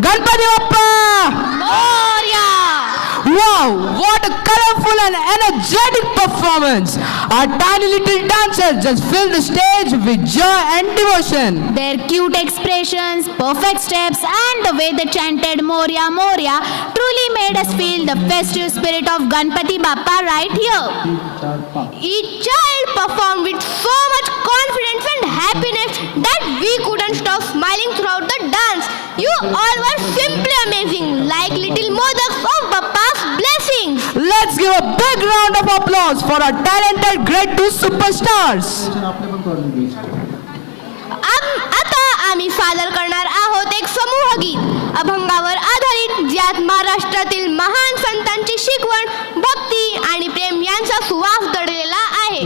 Ganpati Bappa! Moria! Wow, what a colorful and energetic performance! Our tiny little dancers just filled the stage with joy and devotion. Their cute expressions, perfect steps, and the way they chanted Moria Moria truly made us feel the festive spirit of Ganpati Bappa right here. Each child performed with so much confidence and happiness that we couldn't stop smiling throughout the dance. You all were simply amazing, like little modaks of Bappa's blessings. Let's give a big round of applause for our talented grade 2 superstars. आता आम्ही सादर करणार आहोत एक समूह गीत अभंगावर आधारित, ज्यात महाराष्ट्रातील महान संतांची शिकवण, भक्ती आणि प्रेम यांचा सुवास दडलेला आहे.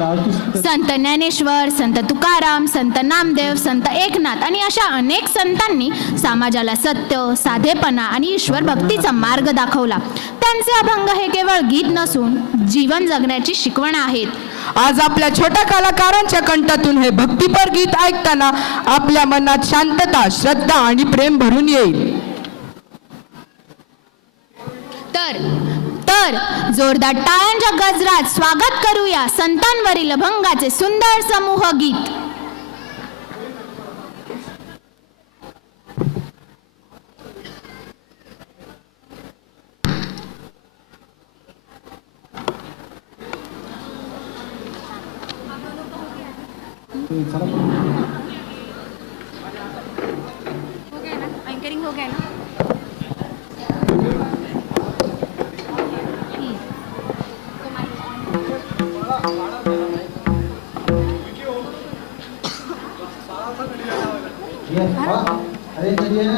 संत ज्ञानेश्वर, संत तुकाराम, संत नामदेव, संत एकनाथ आणि अशा अनेक संतांनी समाजाला सत्य, साधेपणा आणि ईश्वर भक्तीचा मार्ग दाखवला. त्यांचे अभंग हे केवळ गीत नसून जीवन जगण्याची शिकवण आहेत. आज आपल्या छोट्या कलाकारांच्या कंठातून हे भक्तिपर गीत ऐकताना आपल्या मनात शांतता, श्रद्धा आणि प्रेम भरून येईल. तर जोरदार टाळ्यांच्या गजरात स्वागत करूया संतांवरील अभंगाचे सुंदर समूह गीत. एंकरिंग हो गया ना. अरे चलिए ना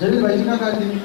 जलील भाई का काढली.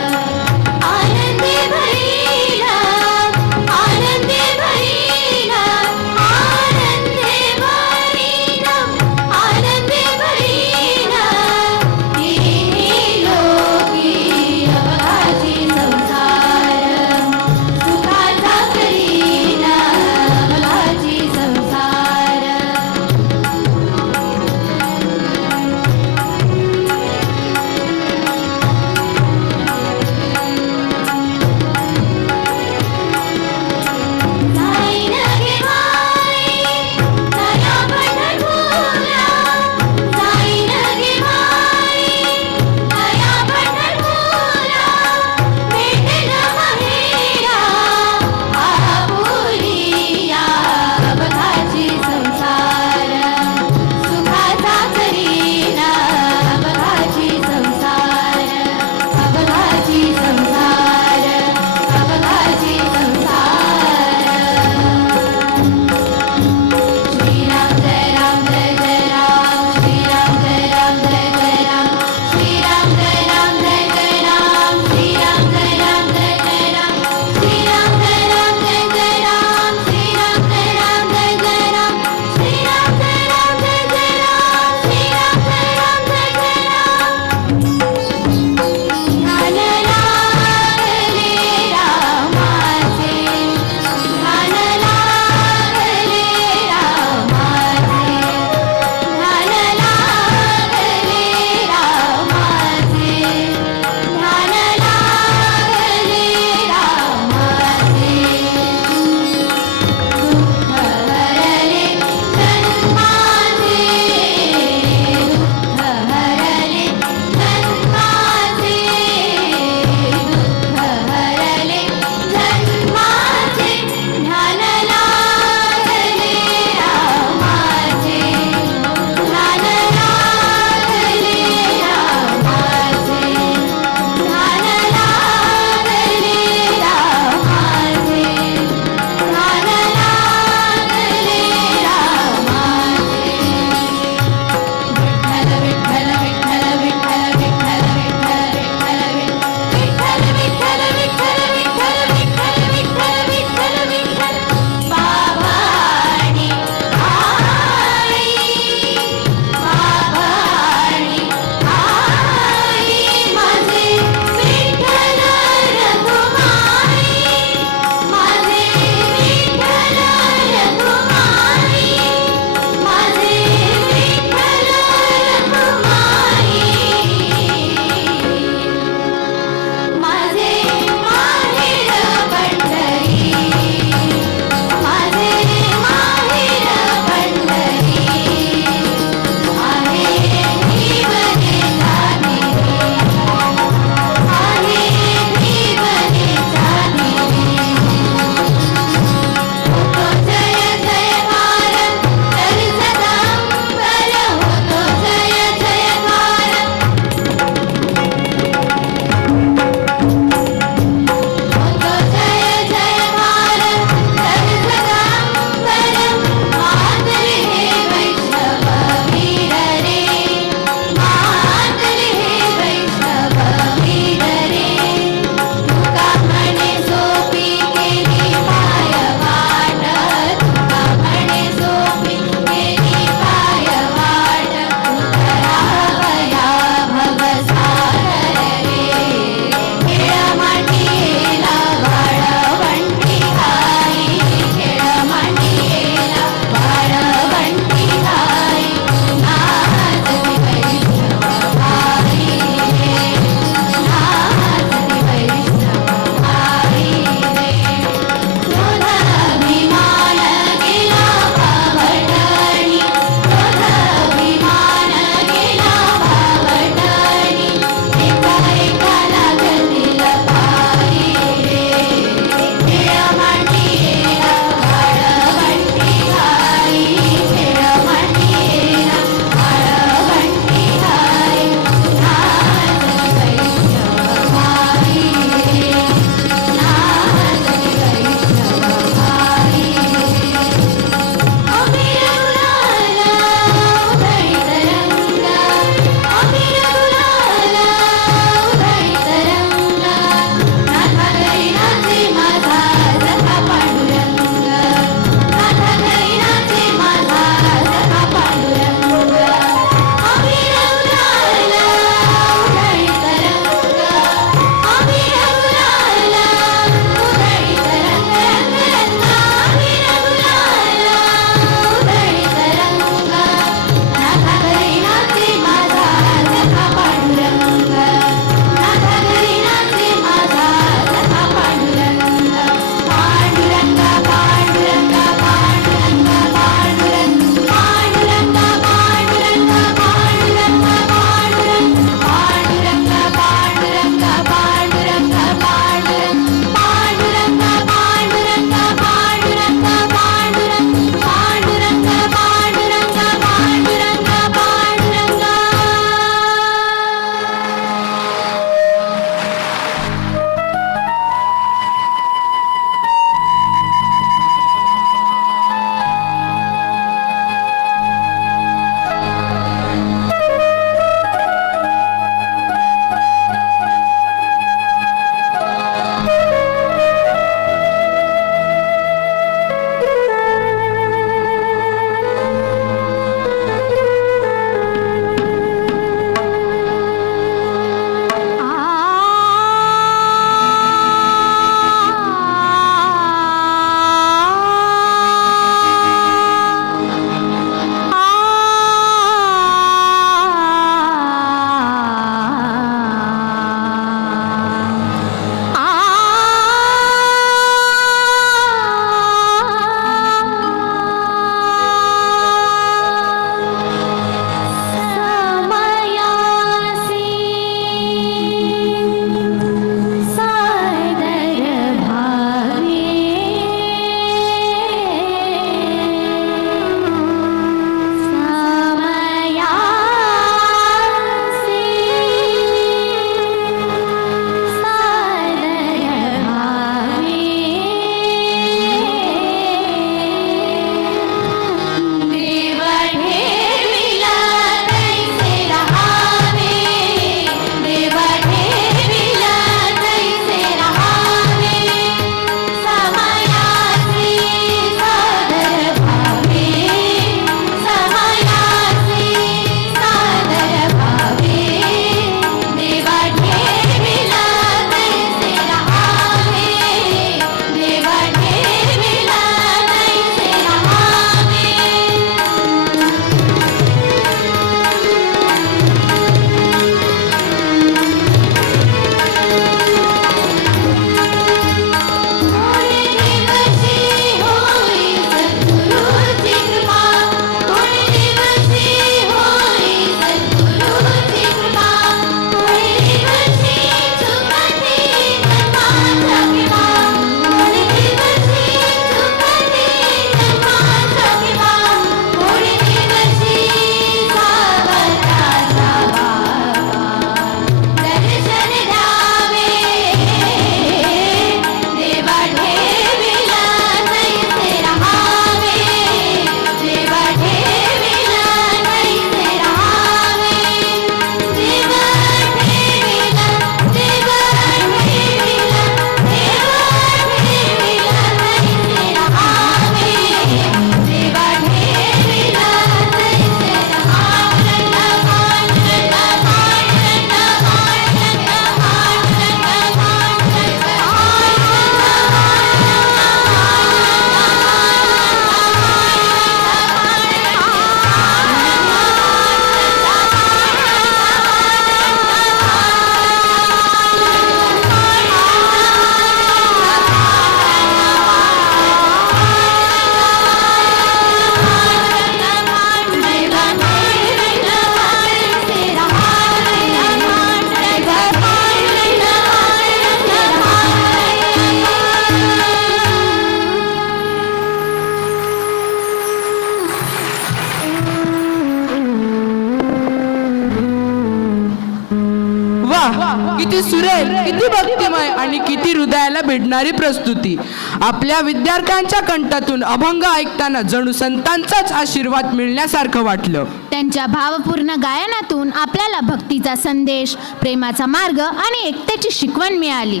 वा, किती सुरेल, किती भक्तिमय आणि किती हृदयाला भिडणारी प्रस्तुती. आपल्या विद्यार्थ्यांच्या कंठातून अभंग ऐकताना जणू संतांचाच आशीर्वाद मिळण्यासारखं वाटलं. त्यांच्या भावपूर्ण गायनातून आपल्याला भक्तीचा संदेश, प्रेमाचा मार्ग आणि एकतेची शिकवण मिळाली.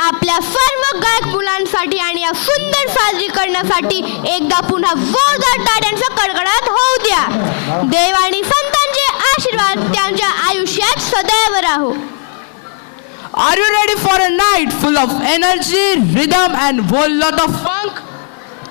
आपल्या सर्व गायक मुलांसाठी आणि या सुंदर सादरीकरणासाठी एकदा पुन्हा जोरदार टाळ्यांचा कडकडाट होऊ द्या. देव आणि संतांचे आशीर्वाद त्यांच्या आयुष्यात सदैव राहो. Are you ready for a night full of energy, rhythm and whole lot of funk?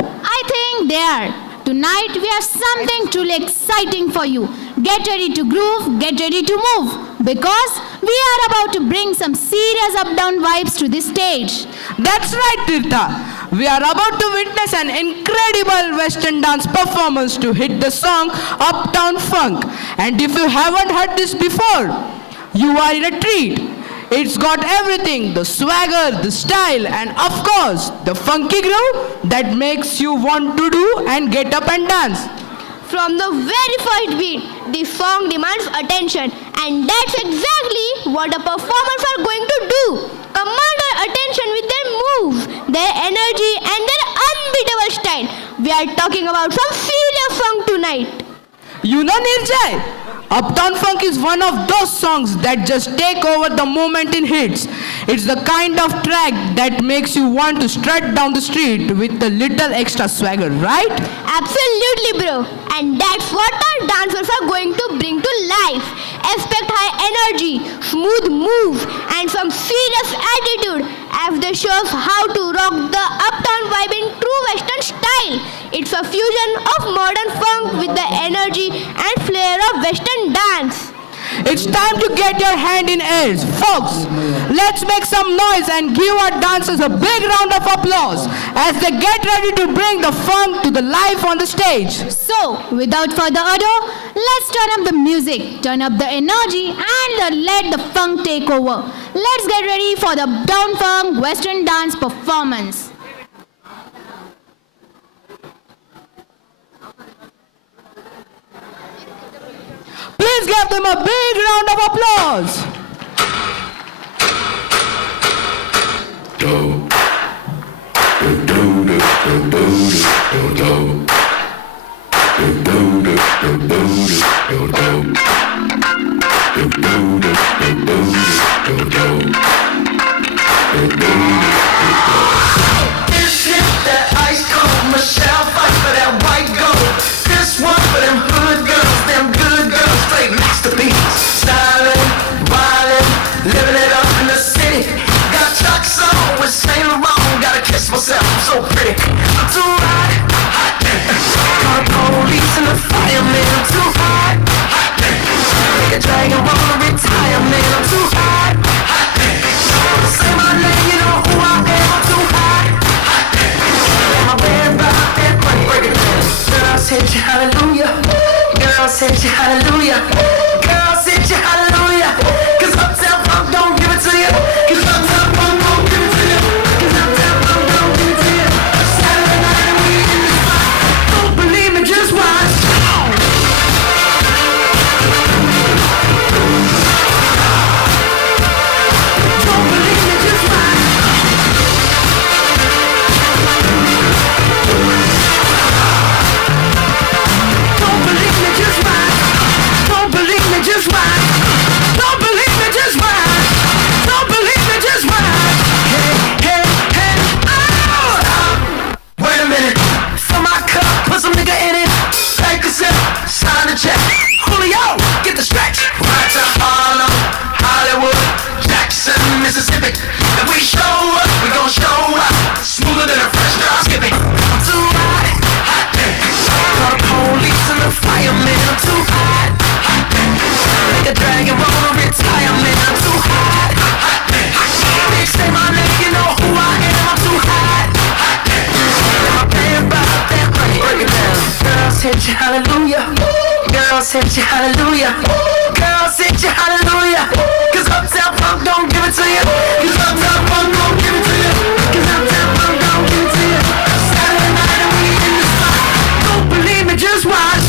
I think they are. Tonight we have something truly exciting for you. Get ready to groove, get ready to move, because we are about to bring some serious up-down vibes to the stage. That's right, Tirtha. We are about to witness an incredible Western dance performance to hit the song Uptown Funk. And if you haven't heard this before, you are in a treat. It's got everything, the swagger, the style, and of course, the funky groove that makes you want to do and get up and dance. From the very first beat, the song demands attention, and that's exactly what the performers are going to do. Command our attention with their moves, their energy, and their unbeatable style. We are talking about some serious funk tonight. You know, Nirjay, Uptown Funk is one of those songs that just take over the moment it hits. It's the kind of track that makes you want to strut down the street with a little extra swagger, right? Absolutely, bro. And that's what our dancers are going to bring to life. Expect high energy, smooth moves, and some serious attitude as they show us how to rock the uptown vibe in true Western style. It's a fusion of modern funk with the energy and flair of Western dance. It's time to get your hand in airs. Folks, let's make some noise and give our dancers a big round of applause as they get ready to bring the funk to the life on the stage. So, without further ado, let's turn up the music, turn up the energy, and let the funk take over. Let's get ready for the Uptown Funk Western dance performance. Please give them a big round of applause. This hit that ice cold Michelle fight for that white gold. This one for them hood girls, them good girls, straight masterpieces. Styling, wildin', living it up in the city. Got Chuck's on with Saint Laurent, gotta kiss myself, I'm so pretty. I'm too hot, hot. Call the police and the fireman, I'm too hot, hot. Like a dragon, wanna retire, man, I'm too hot, hot. Say my name, you know who I am, I'm too hot, hot. I'm wearing about that money, break it down. Girls hit you, hallelujah. Girls hit you, hallelujah. Girls hit you, hallelujah. 'Cause Uptown Funk don't give it to you. 'Cause Uptown Funk don't give it to you. 'Cause Uptown Funk don't give it to you. Saturday night and we in the spot. Don't believe me, just watch. Don't believe me, just watch. Don't believe me, just watch. Don't believe me, just watch. Don't believe me, just watch. Don't believe me, just watch. Hey, hey, hey, oh! Wait a minute. Fill my cup, put some nigga in it. Take a sip, sign the check. Julio, get the stretch. Right to Harlem, Hollywood, Jackson, Mississippi. If we show up, we gon' show up. Smoother than a fresh drop skipping. I'm too hot, hot. Call the police and the fireman. I'm too hot, hot. Like a dragon, wanna retire, man. I'm too hot, hot. They say my name, you know who I am. I'm too hot, hot. I'm paying about that money. Break it down. Girls hit you, hallelujah. Girls hit you, hallelujah. Girls hit you, hallelujah. 'Cause Uptown Funk don't give it to you. 'Cause Uptown Funk don't give it to you. 'Cause Uptown Funk don't give it to you. Saturday night and we in the spot. Don't believe me, just watch.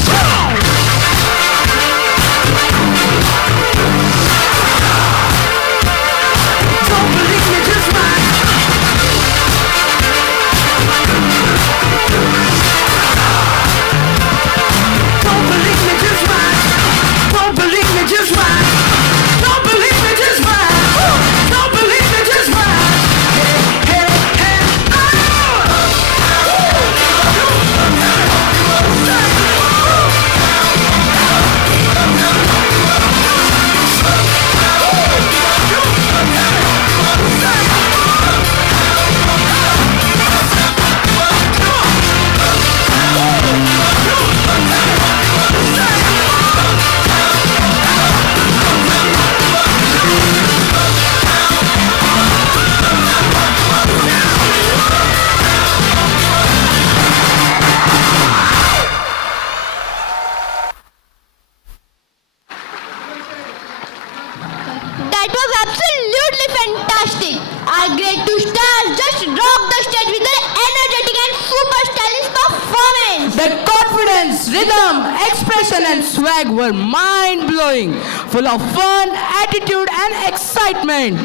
cadence, rhythm, expression, and swag were mind-blowing, full of fun, attitude, and excitement.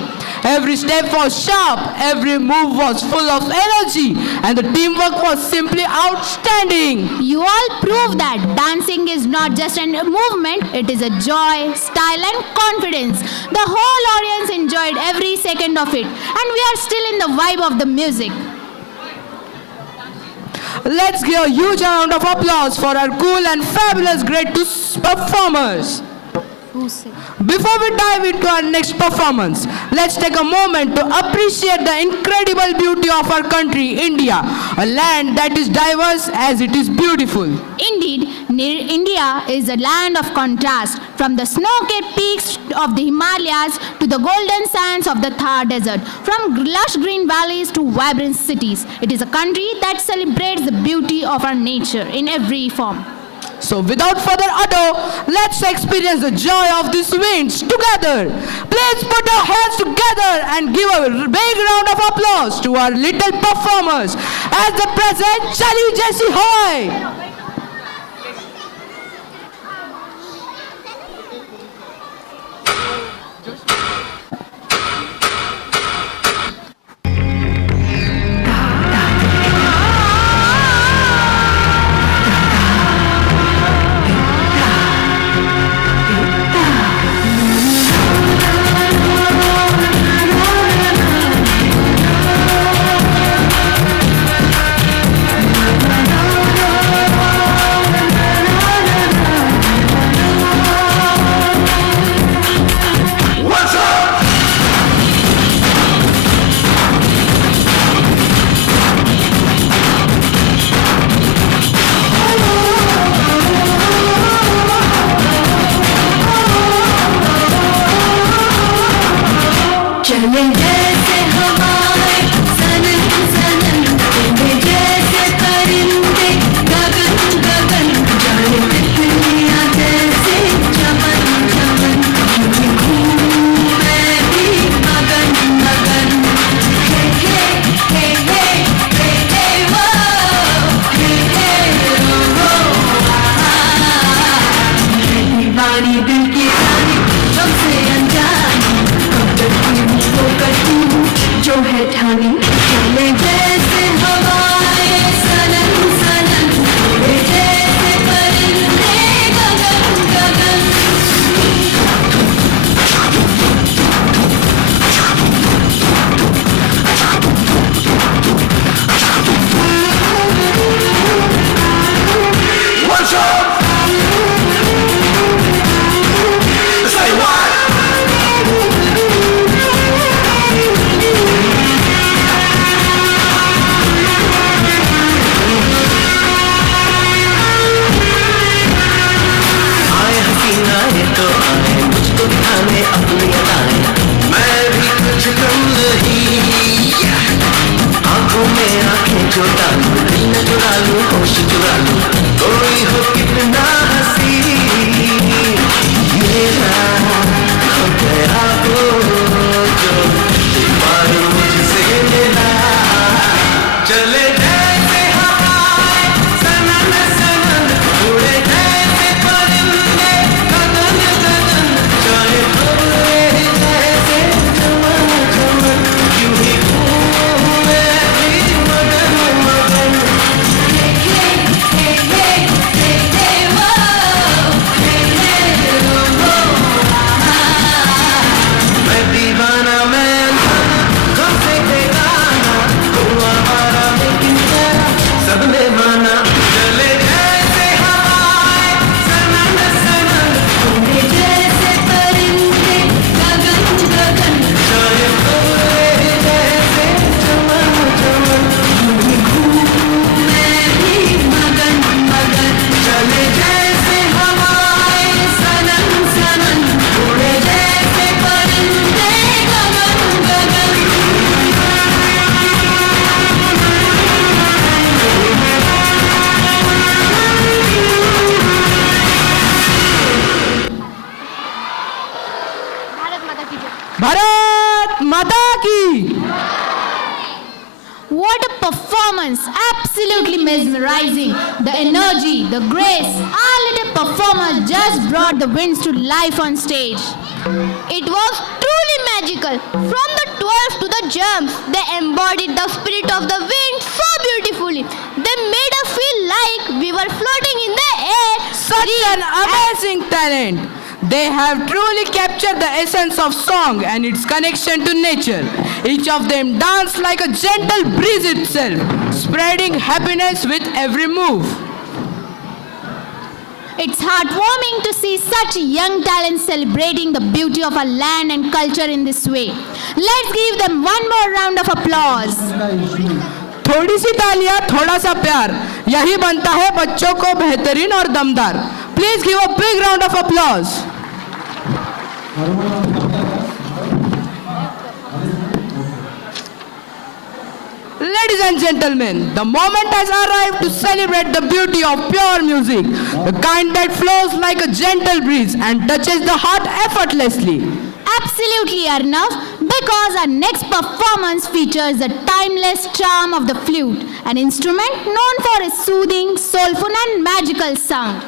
Every step was sharp, every move was full of energy, and the teamwork was simply outstanding. You all prove that dancing is not just a movement, it is a joy, style, and confidence. The whole audience enjoyed every second of it, and we are still in the vibe of the music. Let's give a huge round of applause for our cool and fabulous great performers. Before we dive into our next performance, let's take a moment to appreciate the incredible beauty of our country, India, a land that is diverse as it is beautiful. Indeed, India is a land of contrast, from the snow-capped peaks of the Himalayas to the golden sands of the Thar Desert, from lush green valleys to vibrant cities. It is a country that celebrates the beauty of our nature in every form. So without further ado, let's experience the joy of these winds together. Please put our hands together and give a big round of applause to our little performers as they present Chali Jesse Hoy. What What a performance! Absolutely mesmerizing. The energy, the grace, our little performer just brought the winds to life on stage. It was truly magical. From the twirls to the jumps, they embodied the spirit of the wind so beautifully. They made us feel like we were floating in the air. Such an amazing talent. They have truly captured the essence of song and its connection to nature. Each of them danced like a gentle breeze itself, spreading happiness with every move. It's heartwarming to see such young talents celebrating the beauty of our land and culture in this way. Let's give them one more round of applause. का issue थोड़ी सी तालियां, थोड़ा सा प्यार, यही बनता है बच्चों को बेहतरीन और दमदार. Please give a big round of applause. Ladies and gentlemen, the moment has arrived to celebrate the beauty of pure music, the kind that flows like a gentle breeze and touches the heart effortlessly. Absolutely, Arnav, because our next performance features the timeless charm of the flute, an instrument known for its soothing, soulful and magical sound.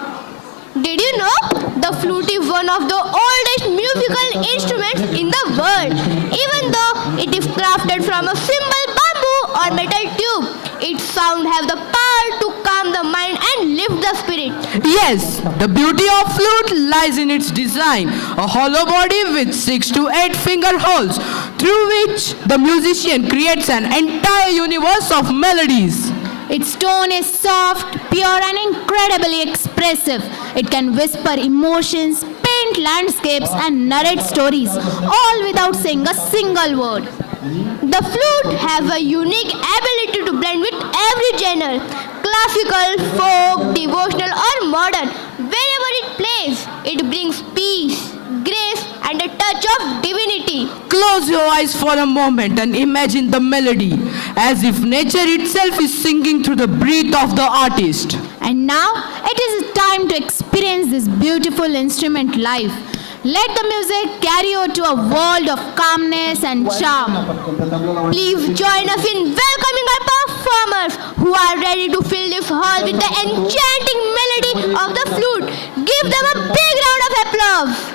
Did you know the flute is one of the oldest musical instruments in the world? Even though it is crafted from a simple bamboo or metal tube, its sound have the power to calm the mind and lift the spirit. Yes, the beauty of flute lies in its design, a hollow body with 6 to 8 finger holes, through which the musician creates an entire universe of melodies. Its tone is soft, pure and incredibly expressive. It can whisper emotions, paint landscapes and narrate stories, all without saying a single word. The flute has a unique ability to blend with every genre, classical, folk, devotional or modern. Wherever it plays, it brings peace, grace and a touch of divinity. Close your eyes for a moment and imagine the melody, as if nature itself is singing through the breath of the artist. And now it is time to experience this beautiful instrument live. Let the music carry you to a world of calmness and charm. Please join us in welcoming our performers who are ready to fill this hall with the enchanting melody of the flute. Give them a big round of applause.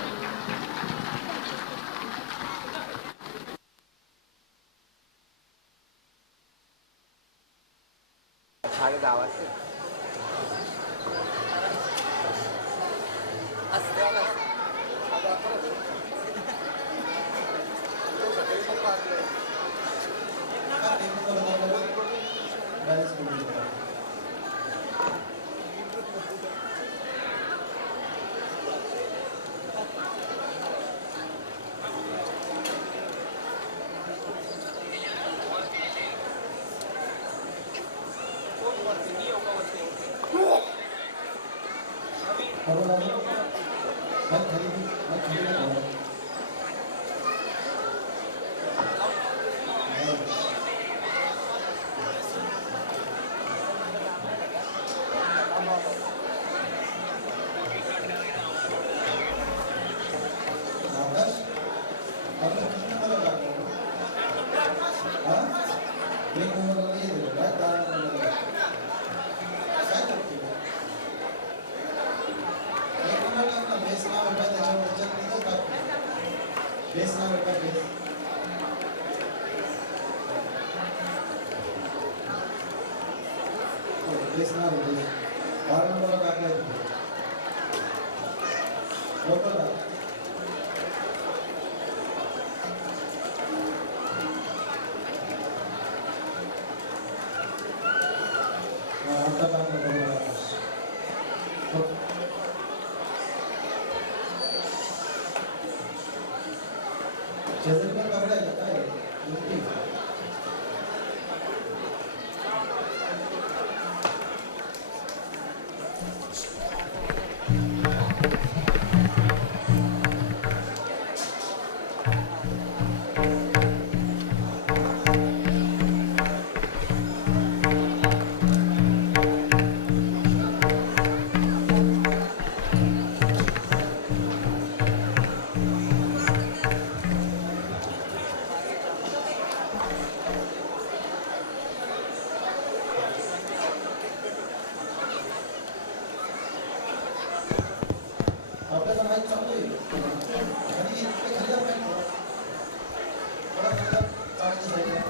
Mic चालू आहे खाली इकडे खाली जाऊ काय थोडा खाली चालू साईडला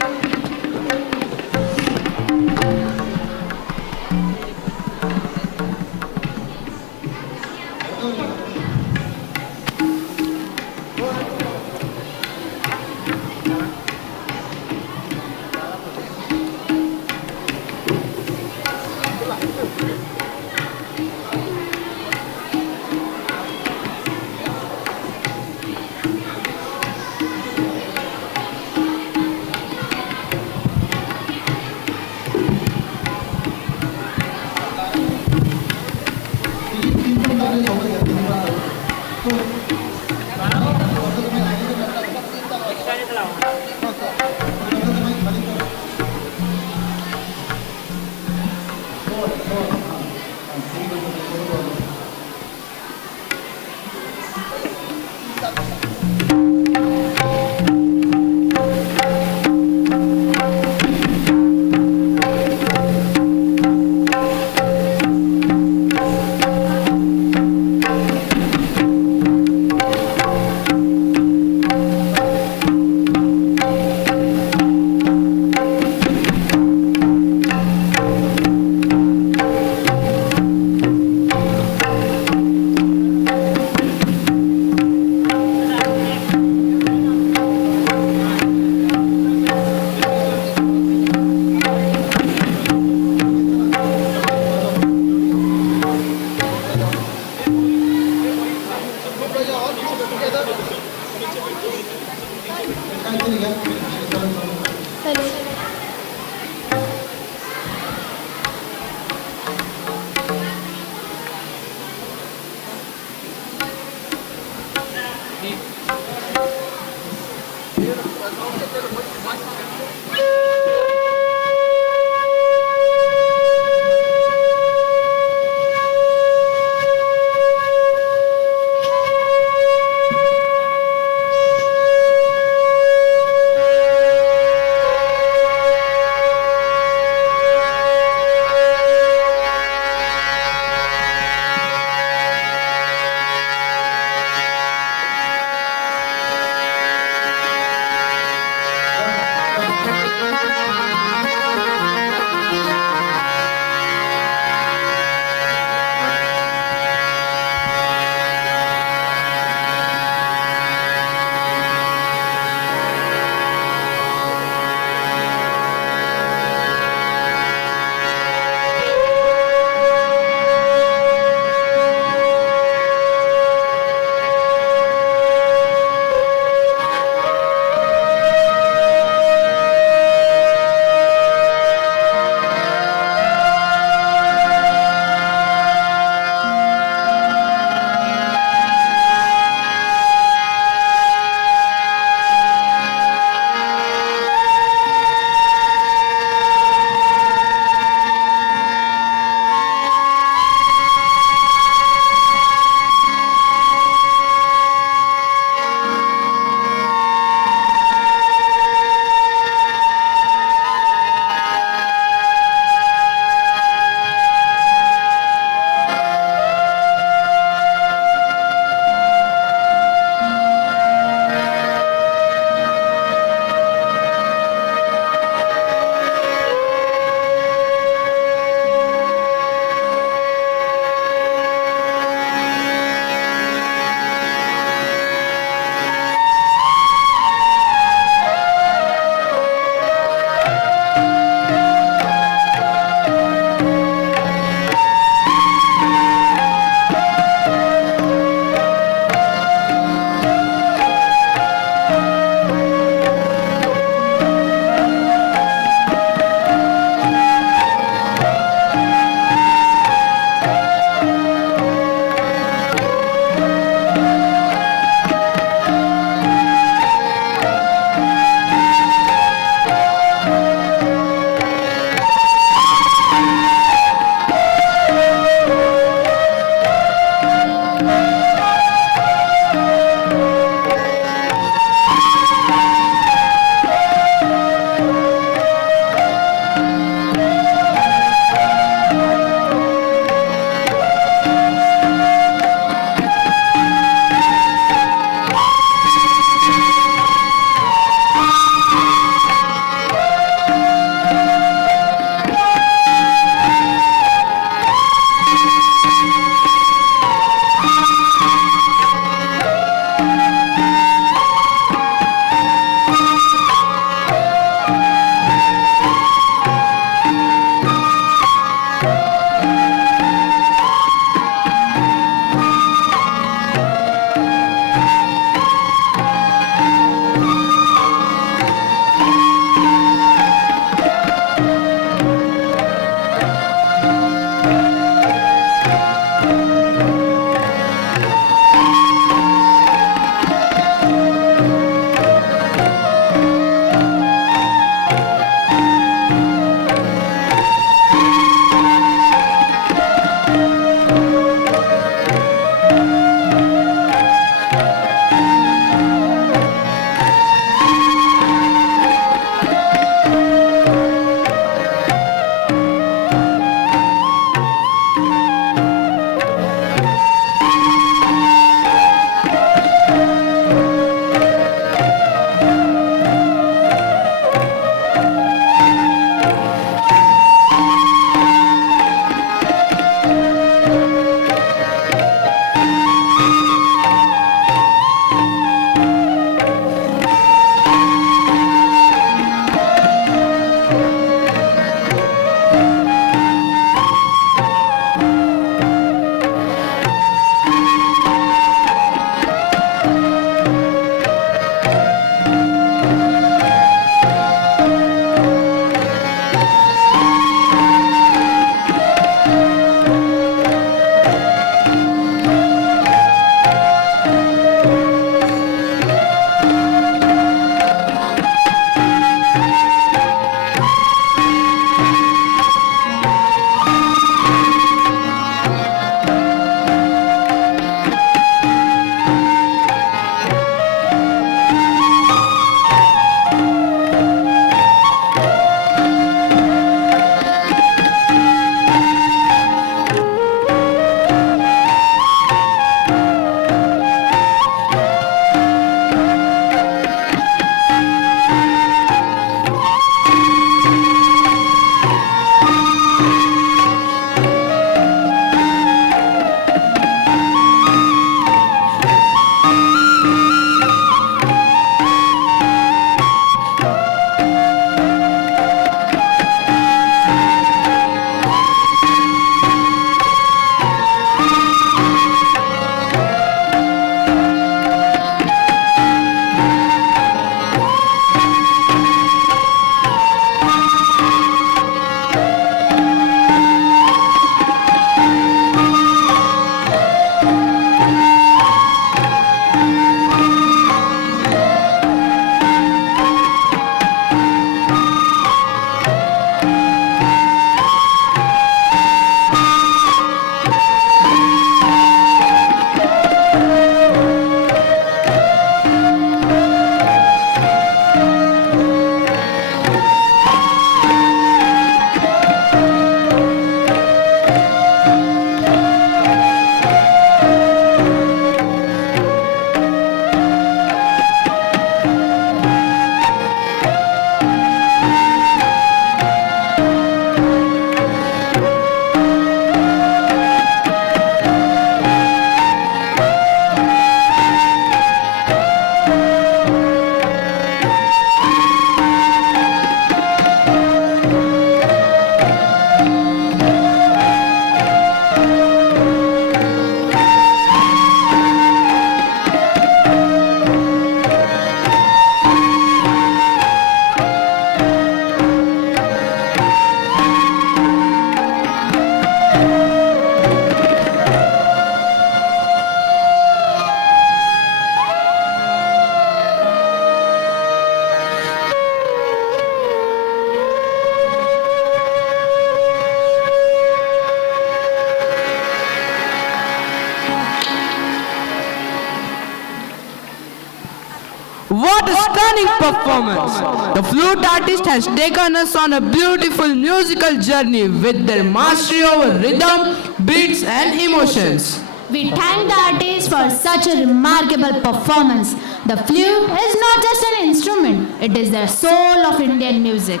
What a stunning performance! The flute artist has taken us on a beautiful musical journey with their mastery over rhythm, beats, and emotions. We thank the artist for such a remarkable performance. The flute is not just an instrument, it is the soul of Indian music.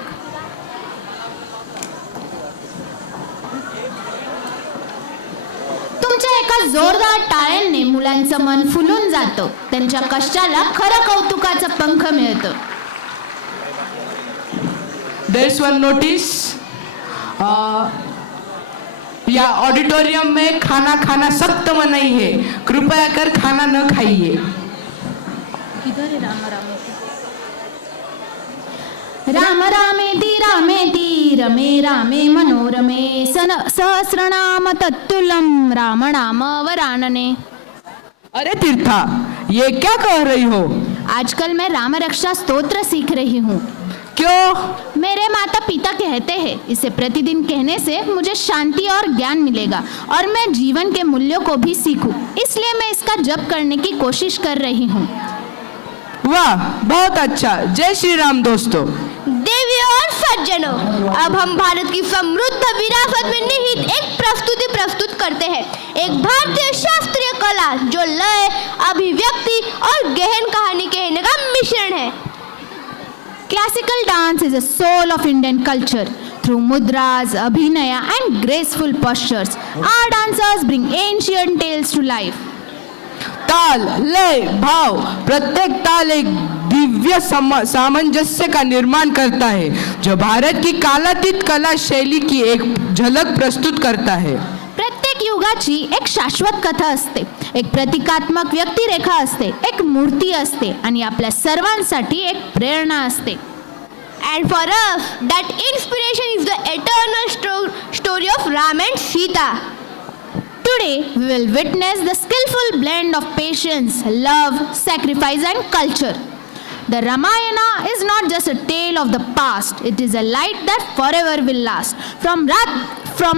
तुमच्या एका जोरदार टाळ्यांनी मुलांचं मन फुलून जातं. त्यांच्या कष्टाला खरं कौतुकाचं पंख मिळतं. There's one notice. या ऑडिटोरियम में खाना खाना सख्त मनाही है. कृपया कर खाना न खाइए. राम रामेति रामेति रमे रामे मनोरमे सहस्रनाम तत्तुल्यं राम नाम वरानने. अरे तीर्था, ये क्या कह रही हो? आजकल मैं राम रक्षा स्तोत्र सीख रही हूँ. क्यों? मेरे माता पिता कहते हैं इसे प्रतिदिन कहने से मुझे शांति और ज्ञान मिलेगा और मैं जीवन के मूल्यों को भी सीखूं. इसलिए मैं इसका जप करने की कोशिश कर रही हूँ. वाह, बहुत अच्छा. जय श्री राम दोस्तों. देवियों और सज्जनों, अब हम भारत की समृद्ध विरासत में निहित एक प्रस्तुति प्रस्तुत करते हैं. एक भारतीय शास्त्रीय कला जो लय, अभिव्यक्ति और गहन कहानी कहने का मिश्रण है. Classical dance is a soul of Indian culture. Through mudras, abhinaya and graceful postures, our dancers bring ancient tales to life. ताल, लय, भाव, प्रत्येक ताल एक दिव्य सामंजस्य का निर्माण करता है जो भारत की कालातीत कला शैली की एक झलक प्रस्तुत करता है. प्रत्येक युगाची एक शाश्वत कथा असते, एक प्रतिकात्मक व्यक्तिरेखा असते, एक मूर्ती असते आणि आपल्या सर्वांसाठी एक प्रेरणा असते. And for us, that inspiration is the eternal story of Ram and Sita. Today, we will witness the skillful blend of patience, love, sacrifice and culture. The Ramayana is not just a tale of the past, it is a light that forever will last. From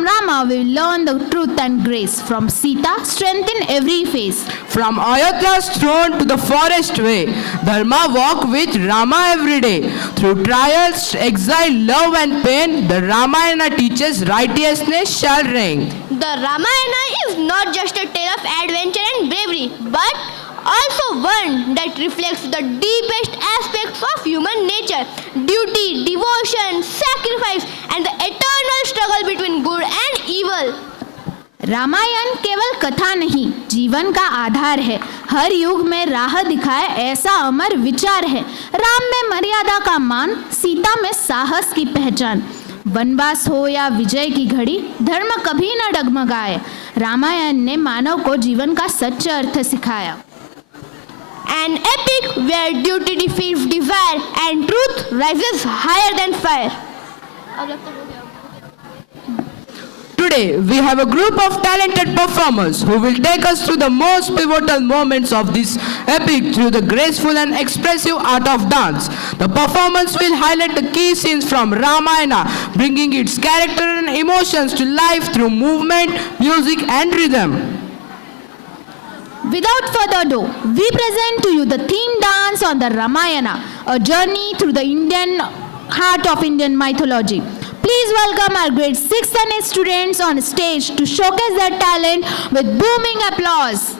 Rama, we will learn the truth and grace. From Sita, strength in every phase. From Ayodhya's throne to the forest way, Dharma walk with Rama every day. Through trials, exile, love and pain, the Ramayana teaches righteousness shall reign. The Ramayana is not just a tale of adventure and bravery, but also one that reflects the deepest aspects of human nature: duty, devotion, sacrifice, and the eternal struggle between good and evil. Ramayan केवल कथा नहीं, जीवन का आधार है. हर युग में राह दिखाए ऐसा अमर विचार है. राम में मर्यादा का मान, सीता में साहस की पहचान. वनवास हो या विजय की घड़ी, धर्म कभी न डगमगाए. रामायण ने मानव को जीवन का सच्चा अर्थ सिखाया. An epic where duty defeats desire and truth rises higher than fire. Today, we have a group of talented performers who will take us through the most pivotal moments of this epic through the graceful and expressive art of dance. The performance will highlight the key scenes from Ramayana, bringing its character and emotions to life through movement, music and rhythm. Without further ado, we present to you the theme dance on the Ramayana, a journey through the Indian heart of Indian mythology. Please welcome our grade 6 and 8 students on stage to showcase their talent with booming applause.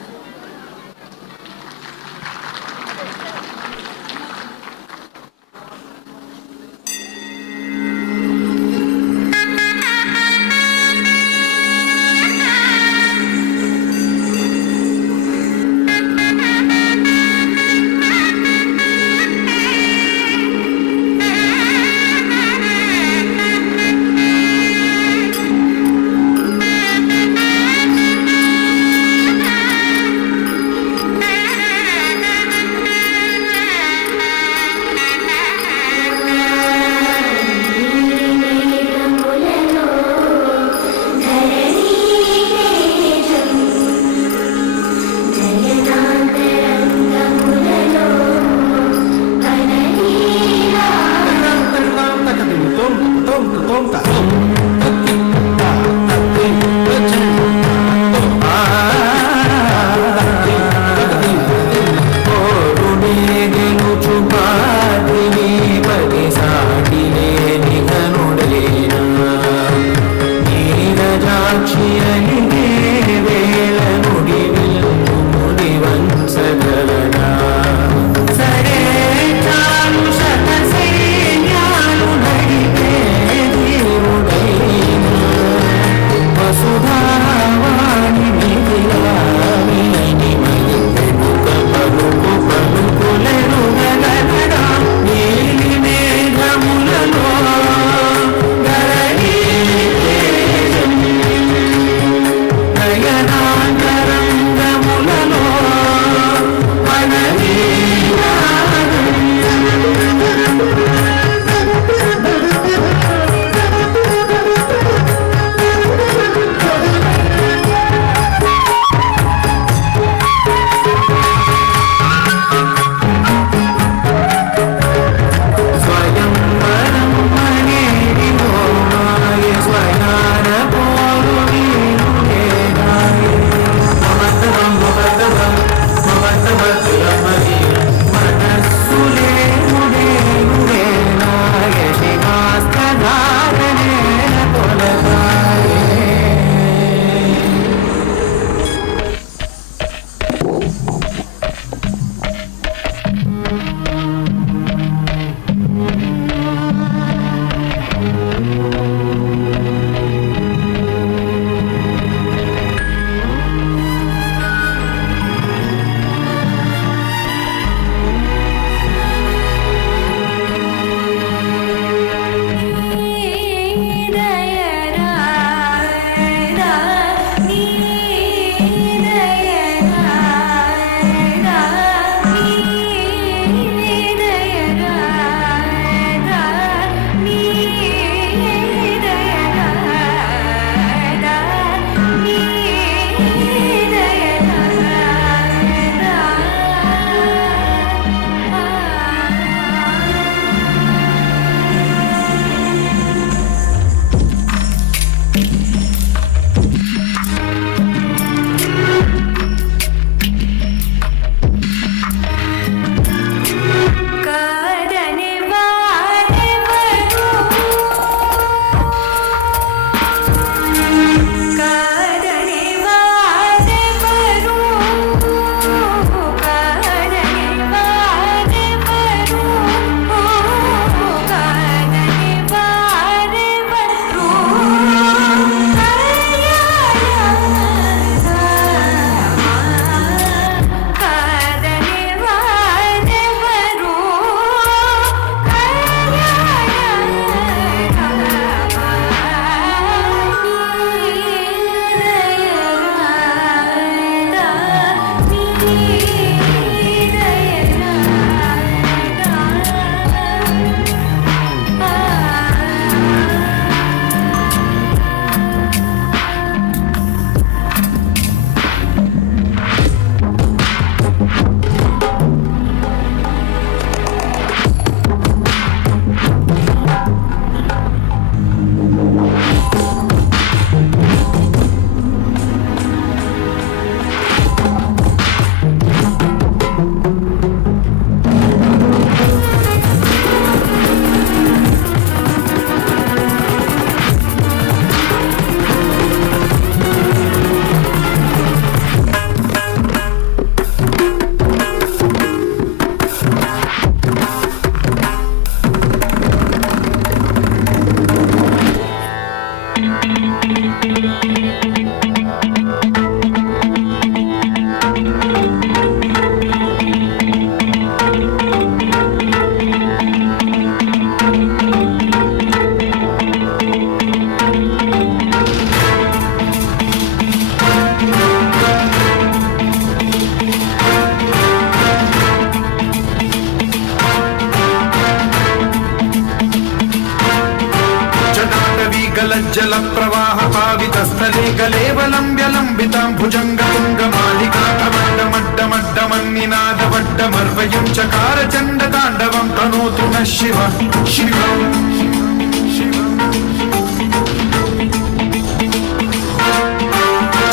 ध्वनिनादवड्डमर्वयं चकारचण्डताण्डवं तनोतु नः शिवः शिवम्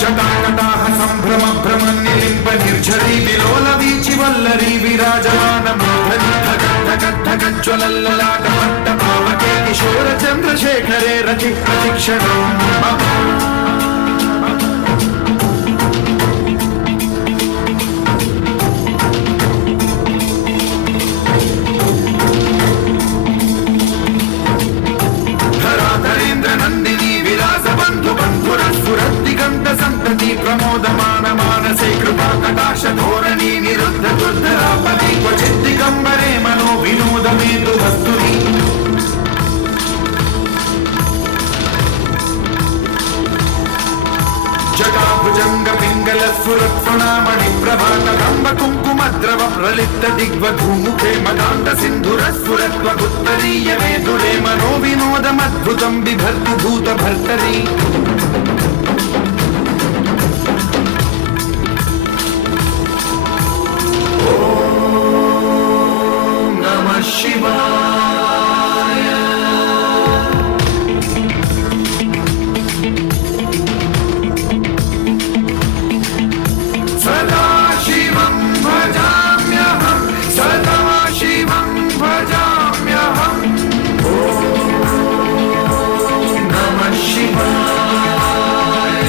जटाकटाः सम्भ्रम भ्रमन्निलिम्ब निर्झरी विलोलवीचि वल्लरी विराजमानमूर्धनि धगद्धगद्धगज्ज्वलल्ललाटमट्टपावके किशोरचन्द्रशेखरे रति प्रतिक्षणम् मम नंदिनी विलास बंधु बंधुरस्फुरद्दिगंत संतति प्रमोदमान मानसे कृपा कटाक्ष धोरणी निरुद्ध दुर्धरापति क्वचित् दिगंबरे मनो विनोद मेन्दु वस्तुनि जटाभुजंग पिंगल स्फुरत्फणामणि प्रभात कंब कुंकुमद्रव प्रलिप्त दिग्वधूमुखे मदान्त सिन्धुर स्फुरत्वगुत्तरीय मेधुरे मनो विनोदमद्भुतं बिभर्तु भूत भर्तरि ॐ नमः शिवाय सदा शिवं भजाम्यहं सदा शिवं भजाम्यहम् ॐ नमः शिवाय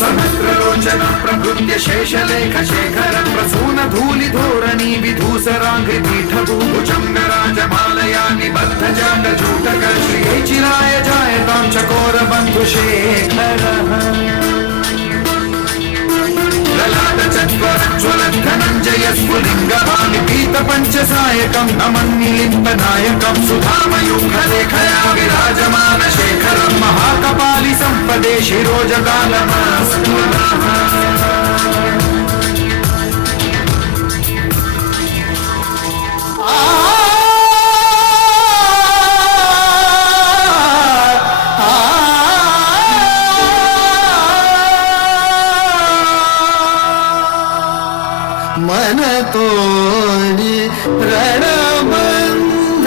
सहस्रलोचन प्रभृत्य शेषलेख शेखर प्रसून धूलि धोरणी विधूसराङ्घ्रिपीठभूभुजं राजमालया निबद्ध जाटजूटक श्रियै चिराय जायतां चकोर बन्धुशेखरः ललाट चत्वरज्ज्वलद्धनञ्जय स्फुलिङ्गभामि पीतपञ्चसायकं नमन्निलिम्बनायकं सुधामयूखलेखया विराजमान शेखरं महाकपालि सम्पदे शिरोजकालमास्तु नः मनतोनि रणबन्ध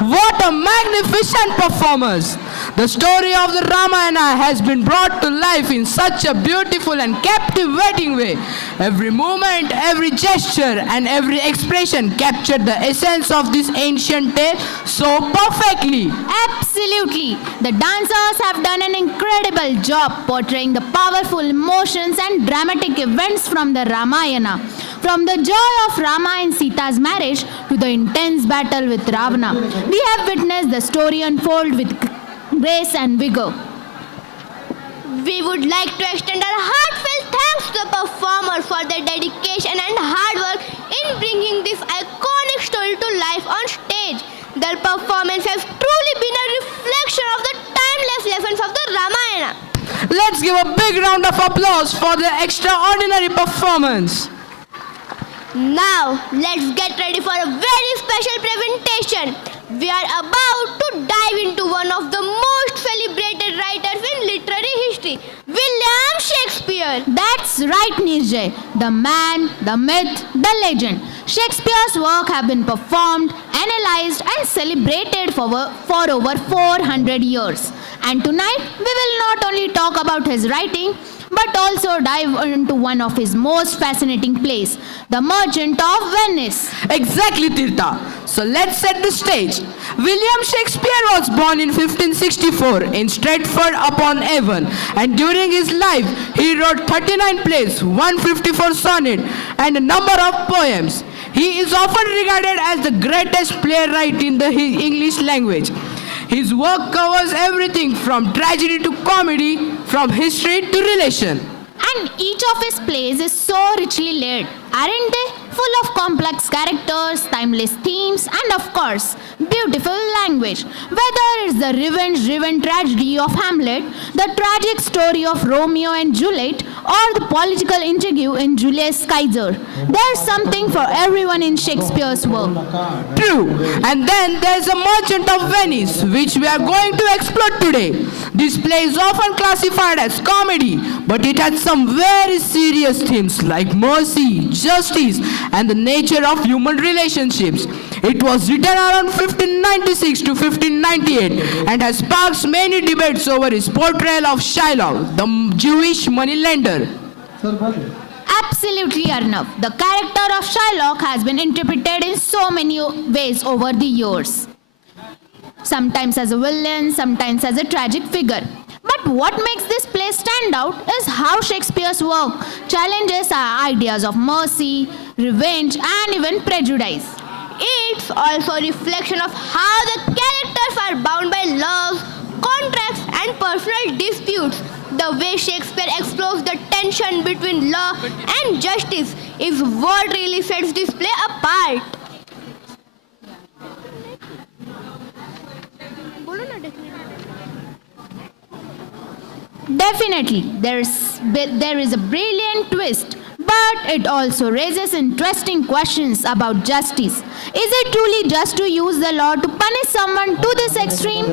What a magnificent performance! The story of the Ramayana has been brought to life in such a beautiful and captivating way. Every movement, every gesture, and every expression captured the essence of this ancient tale so perfectly. Absolutely. The dancers have done an incredible job portraying the powerful emotions and dramatic events from the Ramayana. From the joy of Rama and Sita's marriage to the intense battle with Ravana, we have witnessed the story unfold with grace and vigor. We would like to extend our heartfelt thanks to the performers for their dedication and hard work in bringing this iconic story to life on stage. Their performance has truly been a reflection of the timeless lessons of the Ramayana. Let's give a big round of applause for their extraordinary performance. Now, let's get ready for a very special presentation. We are about to dive into one of the most celebrated writers in literary history, William Shakespeare. That's right, Nirjay. The man, the myth, the legend. Shakespeare's work have been performed, analyzed and celebrated for over 400 years. And tonight, we will not only talk about his writing, but also dive into one of his most fascinating plays, The Merchant of Venice. Exactly, Tirtha. So let's set the stage. William Shakespeare was born in 1564 in Stratford-upon-Avon, and during his life, he wrote 39 plays, 154 sonnets, and a number of poems. He is often regarded as the greatest playwright in the English language. His work covers everything from tragedy to comedy, from history to relation. And each of his plays is so richly layered, aren't they? Full of complex characters, timeless themes, and of course, beautiful language. Whether it's the revenge-driven tragedy of Hamlet, the tragic story of Romeo and Juliet, or the political intrigue in Julius Caesar, there's something for everyone in Shakespeare's work. True. And then there's The Merchant of Venice, which we are going to explore today. This play is often classified as comedy, but it has some very serious themes like mercy, justice, and the nature of human relationships. It was written around 1596 to 1598 and has sparked many debates over his portrayal of Shylock, the Jewish moneylender. Absolutely, Arnav. The character of Shylock has been interpreted in so many ways over the years. Sometimes as a villain, sometimes as a tragic figure. But what makes this play stand out is how Shakespeare's work challenges our ideas of mercy, revenge, and even prejudice. It's also a reflection of how the characters are bound by laws, contracts, and personal disputes. The way Shakespeare explores the tension between law and justice is what really sets this play apart. Definitely, there is a brilliant twist, but it also raises interesting questions about justice. Is it truly just to use the law to punish someone to this extreme?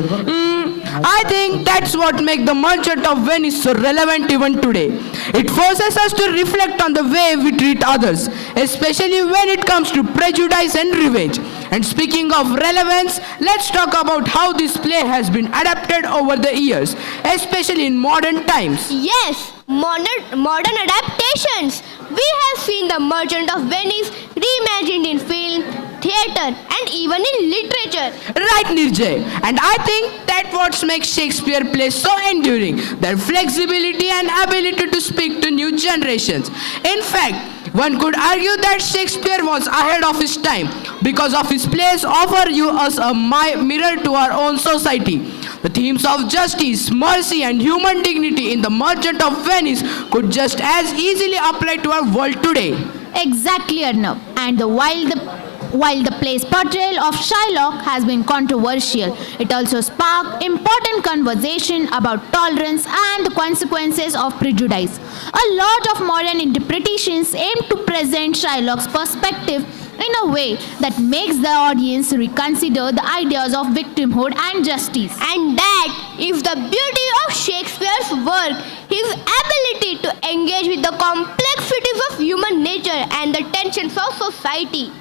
I think that's what makes The Merchant of Venice so relevant even today. It forces us to reflect on the way we treat others, especially when it comes to prejudice and revenge. And speaking of relevance, let's talk about how this play has been adapted over the years, especially in modern times. Yes, modern adaptations. We have seen The Merchant of Venice reimagined in film, theatre, and even in literature. Right, Nirjay. And I think that what makes Shakespeare plays so enduring, their flexibility and ability to speak to new generations. In fact, one could argue that Shakespeare was ahead of his time because of his plays offer us a mirror to our own society. The themes of justice, mercy, and human dignity in The Merchant of Venice could just as easily apply to our world today. Exactly, Arnav. And while the play's portrayal of Shylock has been controversial, it also sparked important conversation about tolerance and the consequences of prejudice. A lot of modern interpretations aim to present Shylock's perspective in a way that makes the audience reconsider the ideas of victimhood and justice. And that is the beauty of Shakespeare's work, his ability to engage with the complexities of human nature and the tensions of society.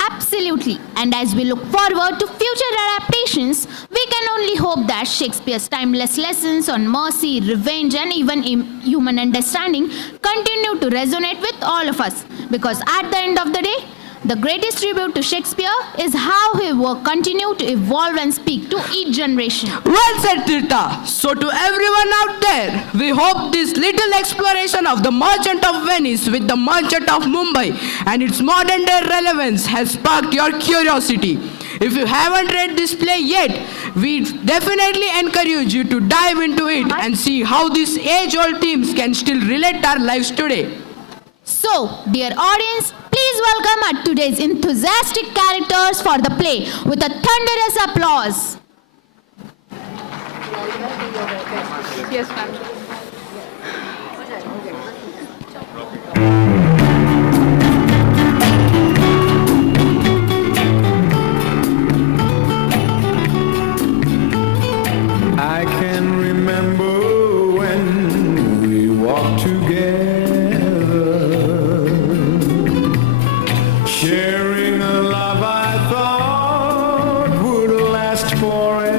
Absolutely. And as we look forward to future adaptations, we can only hope that Shakespeare's timeless lessons on mercy, revenge, and even human understanding continue to resonate with all of us. Because at the end of the day, the greatest tribute to Shakespeare is how his work continued to evolve and speak to each generation. Well said, Tirtha. So to everyone out there, we hope this little exploration of the Merchant of Venice with the Merchant of Mumbai and its modern day relevance has sparked your curiosity. If you haven't read this play yet, we definitely encourage you to dive into it and see how these age-old themes can still relate to our lives today. So, dear audience, please welcome our today's enthusiastic characters for the play with a thunderous applause. Yes, ma'am. I can remember when we walked together, sharing a love I thought would last forever.